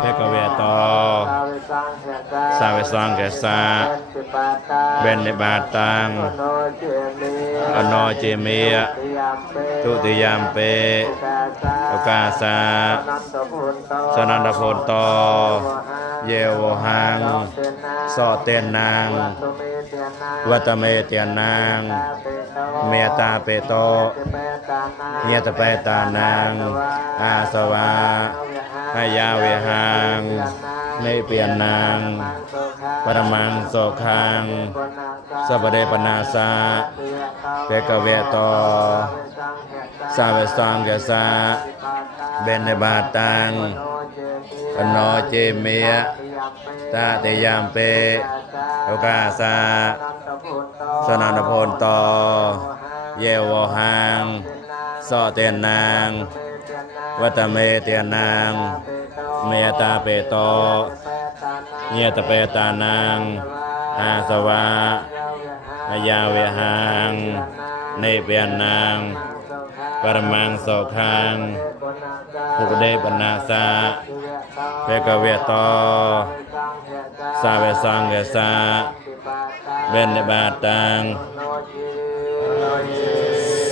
เพกเวโตสาเวสังเกสาเบนนิบาตังอโนเจเมียทุติยามเปโอกาสาสนันทพลโตเยวหังสอเตนนางวัตเมเตียนางเมตาเปโตเนียตเปตานางอาสวะหายาเวหังในเปียนนางปรมังโสขังสัพเดปนาสาเปกเวโตสาเวสังเกสาเบนในบาตังอโนเจเมียตาเตยามเปโอกาสาสนันพลโตเยวหังสอเตียนนางวัตเมเตียนนางเมตาเปโตเนียตเปตานางอาสวะอายาเวหังในเปียนนางปรมังโสขังภูเดปนาสาเปกเวโตสาเวสังเกสาเบนบาตัง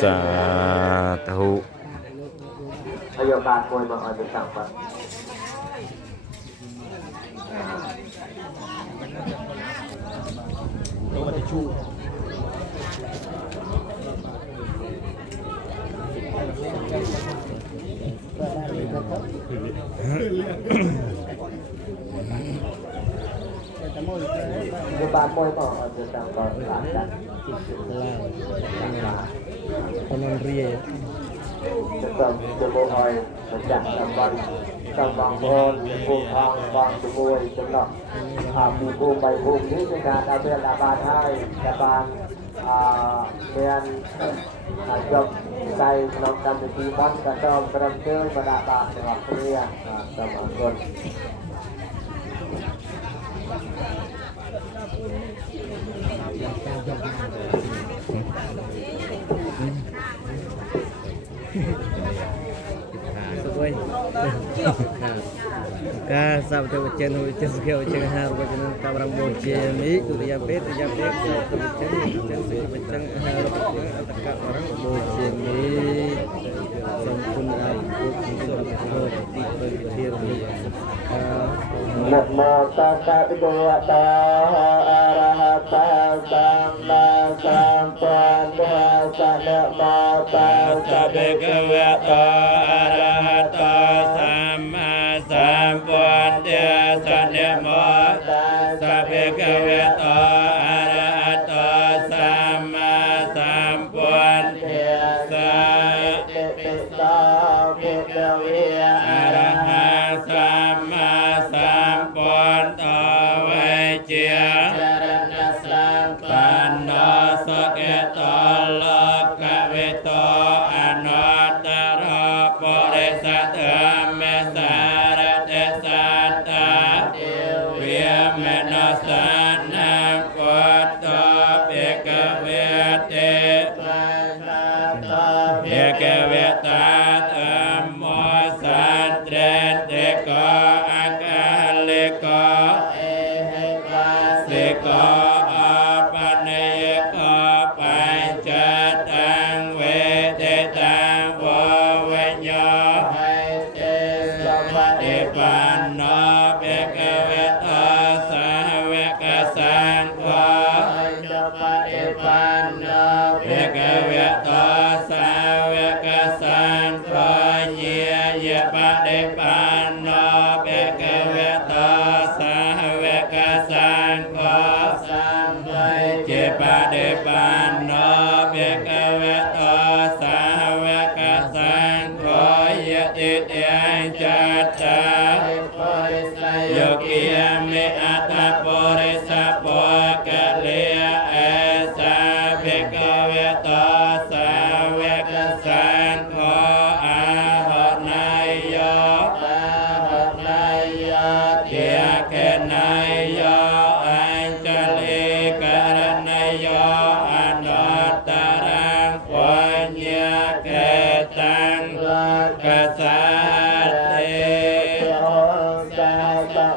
สาธุพยาบาลป่วยมาอาจจะสั่งไปพยาบาลป่วยมาอาจจะสั่งก่อนหลังจากคนเรียนจะต้องจะโมหอยจะจัดรางวัลต้องบางคนผู้ทองบางจะมวยจะหลอกมีภูมิใบภูมินี้เป็นการเอาเพื่อนอาบานให้อาบานเรียนจบใจนองกันทีมันก็ต้องกระเชื่อมระดับบาทของเรียนสมัครคนสวยก็ทราบแต่ว่าเจนหัวเจนสเกลเจนหาว่าจะนั่งกับรำโมเจนี้ตุติยาเปตุยาเปตุเจนเจนสิบจังหาว่าจะนั่งกับรำโมเจนี้สมคุณอาบุตรสมโพธิติเปิดเทียรีนะโมตัสสะภะคะวะโตอะระหะโตสัมมาสัมพุทธัสสะนะโมตัสสะภะคะวะโตอะระหะโตสัมมาสัมพุทธัสสะนะโมตัสสะภะคะวะโตอะระหะโตสัมมาสัมพุทธัสสะติปิโตภิกขเวอะระหะสัมมาสัมพุทธเวเจจรณะสังปันโนสเกตโลกเวโตอนัตตรปริสัทธาเมสารเตสัตตาเวียเมนสันนังพุทโธเปกเวเตเปกเวตาธัมโมสันเตเตโกอะกาลิโกสิโกอปันเนยโกปัญจตังเวเตตังวเวญโยสัพพิปันโนเปกเวโตสาวกสังโฆสัพพิปันโนเปกเวโตสาวกสังโฆเยยะปฏิปันโนเปกเวโตสาวกสังโฆเจปฏิปันโนเปกเวโตสาวกสังโฆยะติเตจัตตาโยกิยามิอัตตาปุริสะโภคเลียเอสาเปกเวโตสาวกสังโฆอาหนายโยเทียเคนายโยอัญจลิกรณายโยอนัตตรังปัญญาเกตังกัสสะเตโห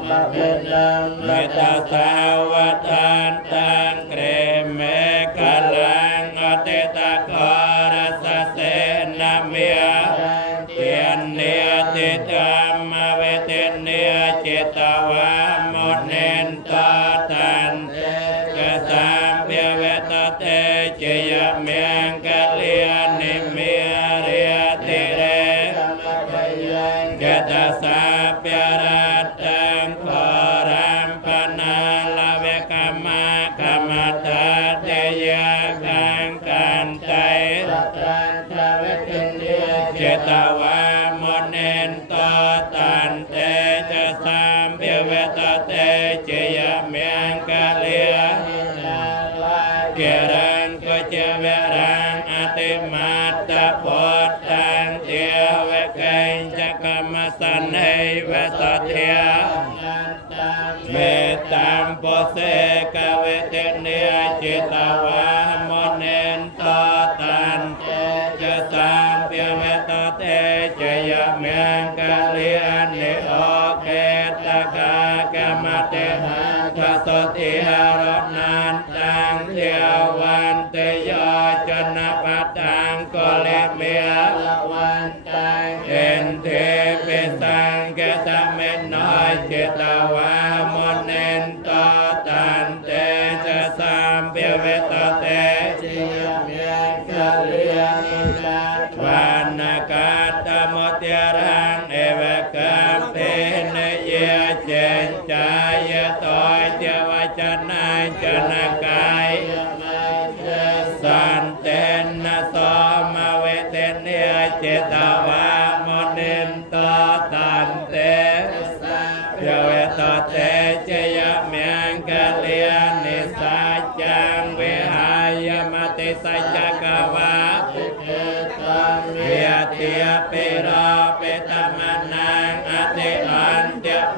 มะเวนัง เมตตาสาวทานตังเกรเมกาลังอติตะกรสเสนาเมียเตียนเนียติธรรมเวเตเนียจิตวามเนนตตันกสามเปียเวตเตเจยเมียงกะเลียนิเมียเรียติเรเกตสาเปียรัตตังขอรัมปนาลาเวกามากามตาเตยกังกันไตเจตวามเนนตตันเตจะสามเปียเวตเตเจยเมียงกะเลียเกรังก็เจเวรังอติมาตะโพตังเตียเวกัยจักรมสันเนเวสเทียเมตตามโปเสกเวเตเนียจิตวามเนนตตันเตจะสามเปียเวตเตเจยเมียงกะเลียนิโอเกตกากรรมเตหะทัสติหารนันตังเทวันเตยจนะปัตตังกเลเมียเอ็นเทปิสังเกตเมนน้อยจิตวามเนนตตันเตจะสามเปียเวตเตเจยเมียงกะเลียนิวานากาตมเตรังเอเวกัมเพนเยเจนจายตอยเจวจนะจนะกายสันเตนะสมเวเตเนียเจตวามเนนตตันเตเยเวตเตเจยเมียงกะเลียนิสัจจังเวหายมติสัจจกวาเวียเตียเปรอเปตมนังอติอันเตโพ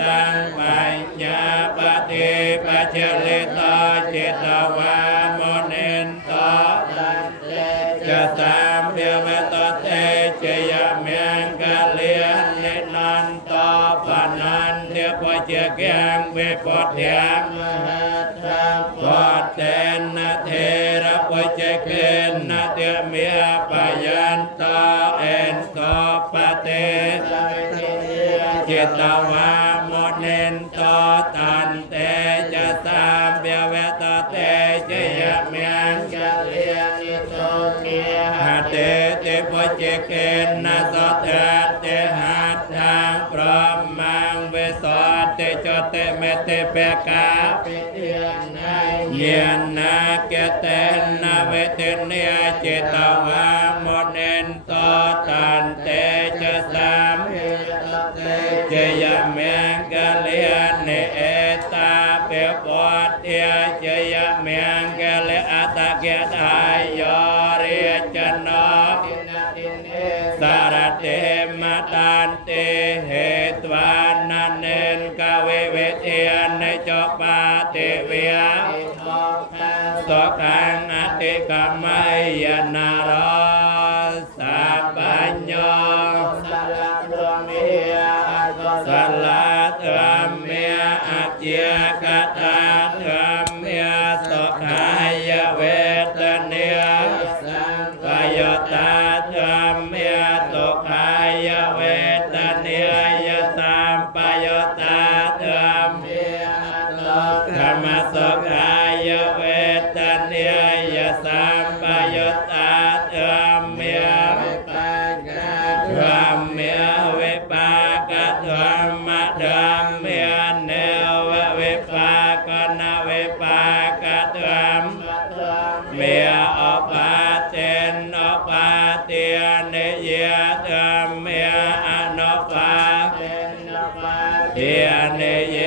ตังปัญญาปฏิปัจเจลิตาจิตวามเนนตจะสามเปียเวตเตเจยเมียงกะเลียนินันตปนันเทปเจเกียงเวปเทียงปเตนะเทระปเจเกนะเตเมียปยันตเอ็นตปเตจิตวามเนนตตันเตจะสามเปียเวตเตเจยเมียงกะเลียนิโตเกียหะเตเตปเจเกนะสตเตหัตถังพรหมังเวสเตจเตเมเตเปกาเยนะเกเตนะเวเตเนียจิตวามเนนตตันเตจะสามเจยเมียงกะเลียนิเอตาเปปเตียเจยเมียงกะเลียอัตเกตายโยเรียจนกสารเตมตันเตเหตวานันเนนกเวเวเทียนในจกปาเตเวียสกังอติกามัยยนารสัพพัญโยสลัดธรรมเมียอัจเจกตาธรรมเมียสกายเวทเนียปยตาธรรมเมียสกายเวทเนียยสัมปยตาธรรมธรรมสกายเวทเนียยสัมปยตาธรรมเมียธรรมเมียวิปากธรรมธรรมเมียเนววิปากนาวิปากธรรมเมียอปาเตนอปาเตียเนเยธรรมเมียอนุปาเตียเนเย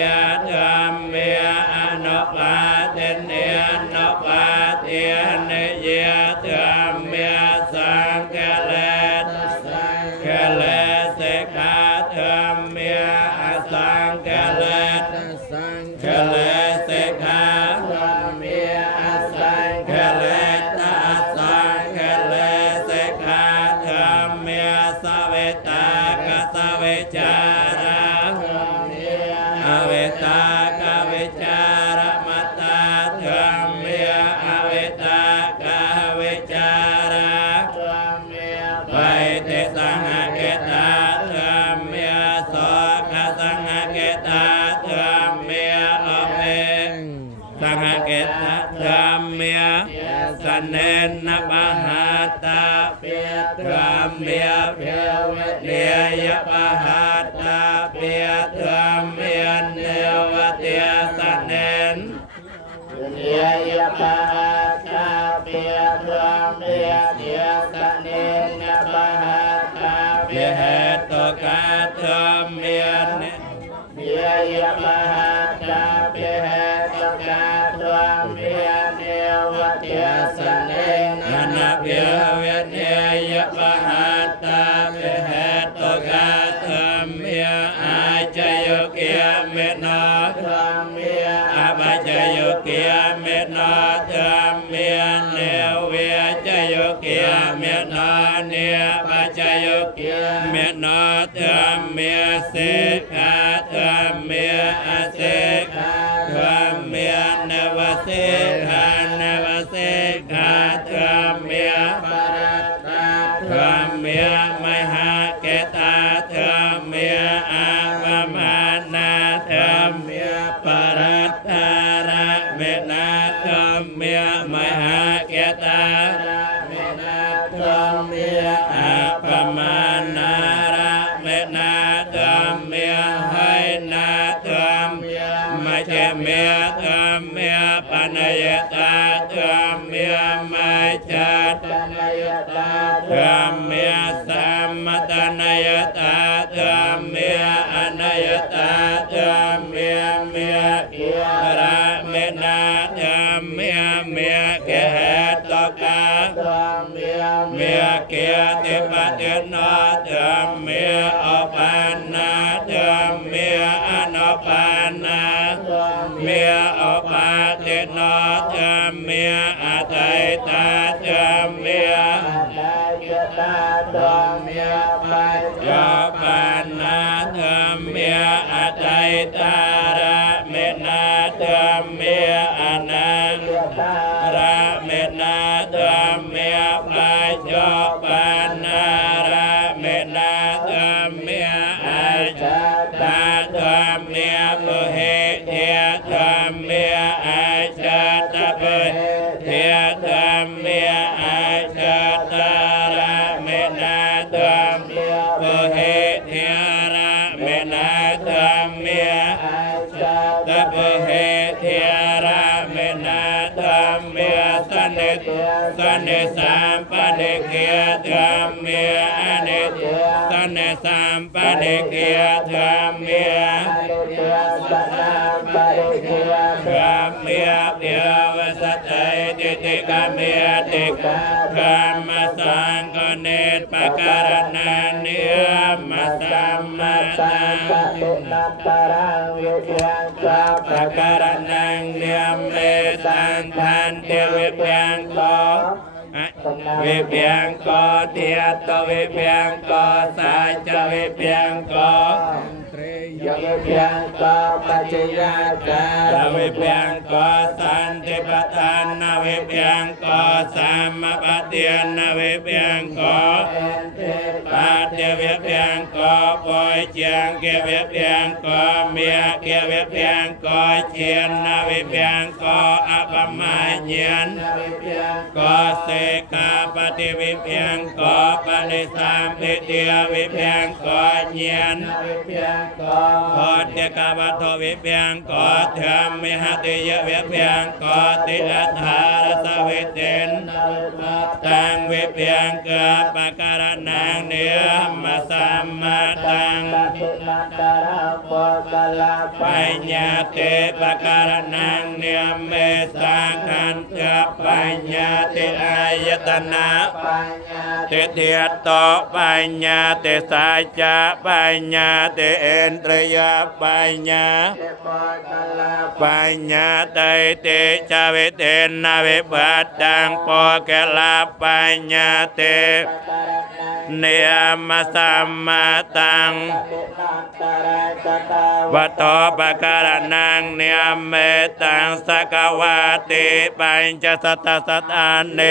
ธรรมเมียอนุปาเตเนอนุปาเตียเนเยธรรมเมียสังเกเลเกเลเสกาธรรมเมียอสังเกเลเกเลเสกาธรรมเมียอสังเกเลตาสังเกเลเสกาธรรมเมียสเวตากสเวจาระธรรมเมีย นนปหาตาเปียธรรมเมียเพียวเนียปหาตาเปียธรรมเมียเนวเตียสันเนนเนียปหาตาเปียธรรมเมียเตียสันเนนนปหาตาเปียเหตุกาธรรมเมียเนเมียปหาตาเปียเหตุกาธรรมเมียเนวเตียสันเนนนาเปียเวเนียปหาตาเปียเหตุกาธรรมเมียอาจโยเกียเมนอธรรมเมียอาบาจโยเกียเมนอธรรมเมียเนเวจโยเกียเมนอเนบาจโยเกียเมนอธรรมเมียเสกาธรรมเมียอาเสกาธรรมเมียนวเสกานวเสกาธรรมเมียปรัตตาธรรมเมียมหาเกตาธรรมเมียอาปมานาธรรมเมียปรัตตาระเมนาธรรมเมียมหาเกตาระเมนาธรรมเมียอาปมานาระเมนาธรรมเมียให้นาธรรมเมียไม่เจเมียธรรมเมียปัญญาตาธรรมเมียไม่จัดปัญญาตาธรรมเมียสัมมตนยตาธรรมเมียอนยตาธรรมเมียเมียเกียระเมนาธรรมเมียเมียเกเหตกาธรรมเมียเกียติปติโนธรรมเมียอปานาธรรมเมียอนปานาเมียอปาติโนธรรมเมียอัตยตาธรรมเมียอัตยตาธรรมเมียปัจจปานาธรรมเมียอัตยตาระเมนาธรรมเมียอนันตาระเมนาธรรมเมียปัจจปานาระเมนาธรรมเมียอาจตาธรรมเมียปุเหเทียธรรมเมียอาจตาปุเหเทียธรรมเมียอาจตาระเมนาธรรมเมียปุเหเทียระเมนาธรรมเมียอาจตาปุเหเทียระเมนาธรรมเมียสันนิสามปนิเกียธรรมเมียอนิจสันนิสามปนิเกียธรรมเมียอนิจสันนิปนิเกียธรรมเมียเดียวสัตย์ติติกาเมียติกาธรรมสังกเนตปการนันเนียมสัมมาสังตินัตตารังวิเทียงสาปการนังเนียมเมตังทันเทวิเพียงโกวิเพียงโกเทียตวิเพียงโกสัจวิเพียงโกยังวิเพียงโกปัจจยาจารวิเพียงโกสันติปทานนาวิเพียงโกสัมมาปฏิยนนาวิเพียงโกปัจเจวิเพียงโกปอยเจียงเกวิเพียงโกเมียเกวิเพียงโกเชียนนาวิเพียงโกอปมาเนียนโกเสกาปฏิวิเพียงโกปณิสามพิเตียวิเพียงโกเนียนโกเตกาวัตโทวิเพียงโกธรรมมิหติยวิเพียงโกติอัฏฐารสวิเตนตังวิเพียงเกือปการนังเนียมสัมมาตังปัญญาเตปการนังเนียมเมสังขันเตปัญญาเตอายตนะเตเทียตโตปัญญาเตสัจจะปัญญาเตเอ็นตรยปัญญาปัญญาไตเตชาวิเตนะวิปัตตังโปเกลาปัญญาเตเนียมสัมมาตังวัตโตปการนังเนียมเมตังสกวาติปัญจสัตตสัตตันเน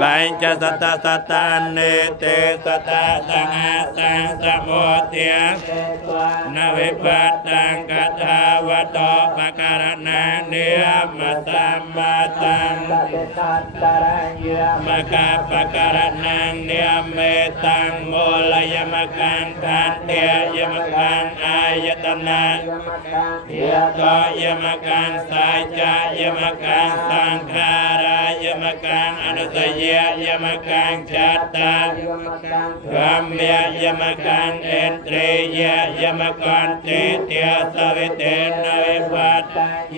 ปัญจสัตตสัตตันเนเตสัตตสังอาสังสมุทเทียนวิปัตตังกัตถาวัตโตปการนังเนี นิยมสัมมาตัง ตะเดนันตรังยาม กะปะการนังนิยมเมตังโมลยมกังทันเตยมกังอายตนะ ยมกังเทีย โตยมกังสายจายมกังสังขารายมกังอนุสยยมกังจัตตาย มกัง กัมเมยมกังเอนตรียยมกังเตเตียสวิเตนะวิปัต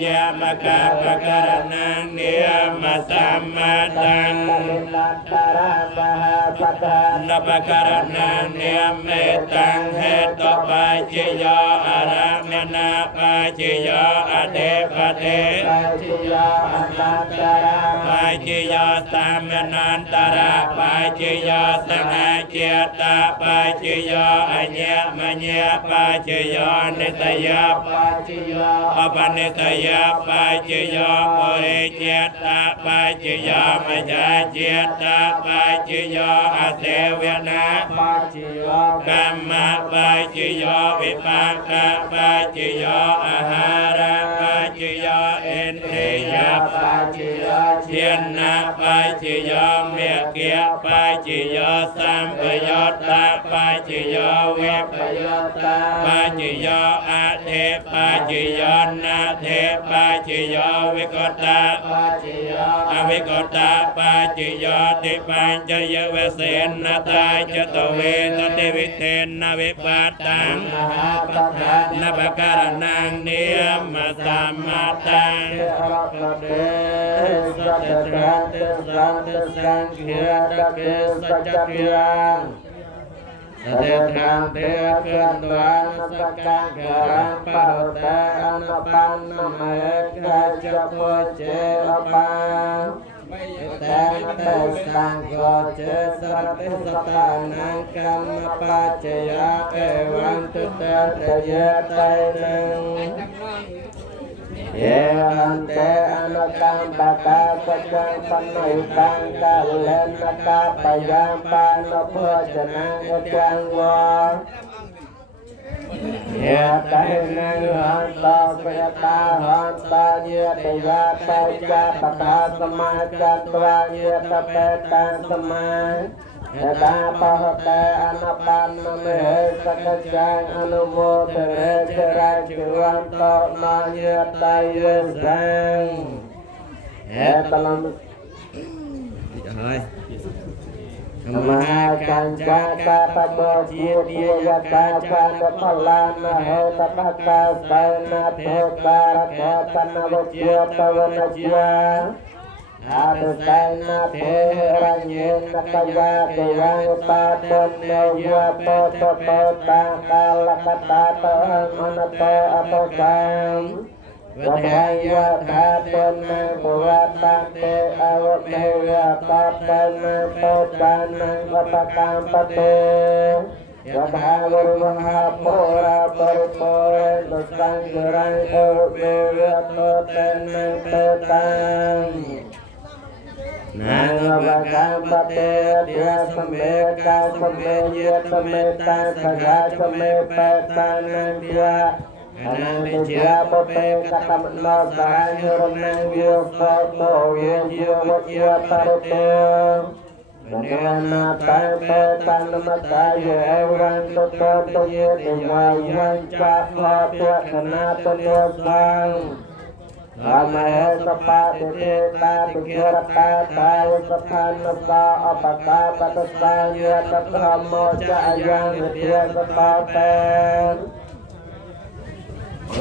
ยมกะปะการนังนิยมสัมมาตัง ตะเดนันตรังมหาปัตตาน ปะการนังนิยมเมตังเหตุปัจจโยอารัมมนาปัจจโยอเดปเต ปัจจิยาอนันตรัง ปัจจโยสัมมนันตระปัจจโยสังฆเจตาปัจจโยอัญญมญญปัจจโยนิตย ปัจจิยา อปนิตยปัจจโยปุริเจตาปัจจโยมัจจเจตาปัจจโยอเสวนา ปัจจิยา กัมมะปัจจโยวิปัสสะปัจจโยอาหาระปัจจโยอินทรีย ปัจจิยา เทียนนาปัจจโยเมเกียปัจจโยสัมปโยตาปัจจโยเวป ปโยตา ปัจจโยอาเทปัจจโยนาเทปัจจโยวิกตา ปัจจิยา อวิกตาปัจจโยติปัญจยเวเสนตายจตเวสติวิเทนวิปัตตัง มหาปัตตาน นปการนังนิยมสัมมาตัง เทระเตสัตตะเตสันตสังเขตะเกสัจจยังสเตทังเตเกินตวานสกังกรังปะเตอนะปันนะเมกะจะโพเจอปังเตเตสังโฆเจสรเตสตานังกัมมปัจจยะเอวันตุเตเตเยไตนังเยหันเตอนะกัมปะกาสัจจังปันโนตังกะเลนะกะปะยังปานะโพชนังเอจังวะเยตะนังหันตาเปตาหันตาเยตยะตะจะปะทาสมาจัตวาเยตะเปตังสมายะตาปะหะเตอนะปันนะเมสักจังอนุโมทเรจราจิวันโตนาเยตะเยสังเอตลัม rồi มหากัญจาตาปะโมจิเดียตาปะตะพลานะโหตะปะกาสายนะโทตาระโคตะนะวะเจตวนะจยาอาตะไสนะเทระเยนะกะยะเกยังปะตะเนยะโตโตโตตาคาลกตาตะหังอนะโตอะโตกังวัฏยะธาตนะปุระตังเตอวะเทวะตัปปะนะโตตานังกัปปะกัมปะเตยะถาวะมหาโพราปริโภเรนสังกรังเอวเมวะโตเตนังเตตังนังกัปปะกัมปะเตเตียสเมกาสเมเยตเมตังสกาสเมเปตานังเตียอนันติยาปเปกะตัมโนสายุรนังวิโสโตเวจิวะเยปะเตมะนาตังเปตันมัตตาเยวันตุโตโตเยติวายังจะพะเปะคณะตโนสังธรรมะสปะติเตตาติเกรตาตายสถานสาอปตาปตสาเยตธรรมโมจะยังเทียสตาเต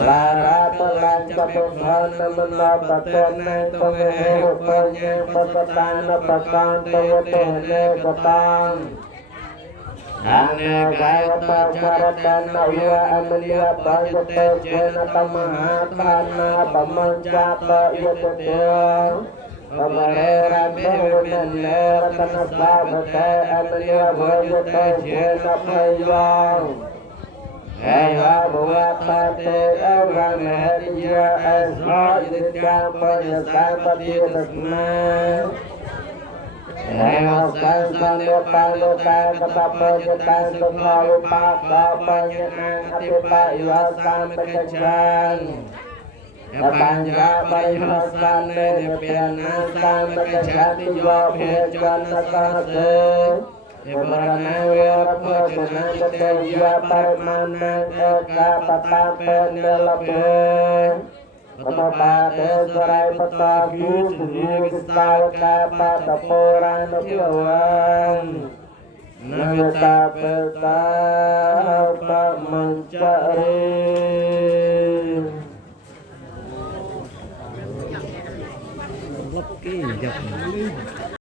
ลาราตลังจะเป็นพันนมนาปะเตนังตเวหุปัญญ์ปัสตานปะตังตเวเตเนกตังอันเนกายวตาจารตันนาวิอันเนียปัญจเตเจนะตมหาทานาปมัญจตะยตเตปะเรระเมวิเนเนระตนะสาภเตอันเนียปัญจเตเจนะพยังเอยะบุวัตเตเอวังเฮติยะเอสโรยิตกังปัญญาสัมปติตัสมาเอยะสังสันเดปังโลตังกัปปะยตังสุขาวิปัสสะปัญญานังอภิปะยะสัมปะจัง Banja Bayosan Nepiana Sang Kajati Yopi Jana Sase Ebarana Wirapodana Teya Parmana Eka Patape Nelape Patapate Sarai Pataku Tuhi Sawaka Pataporan Tiawan Navita Peta Pak Mencari Lấp cái dọc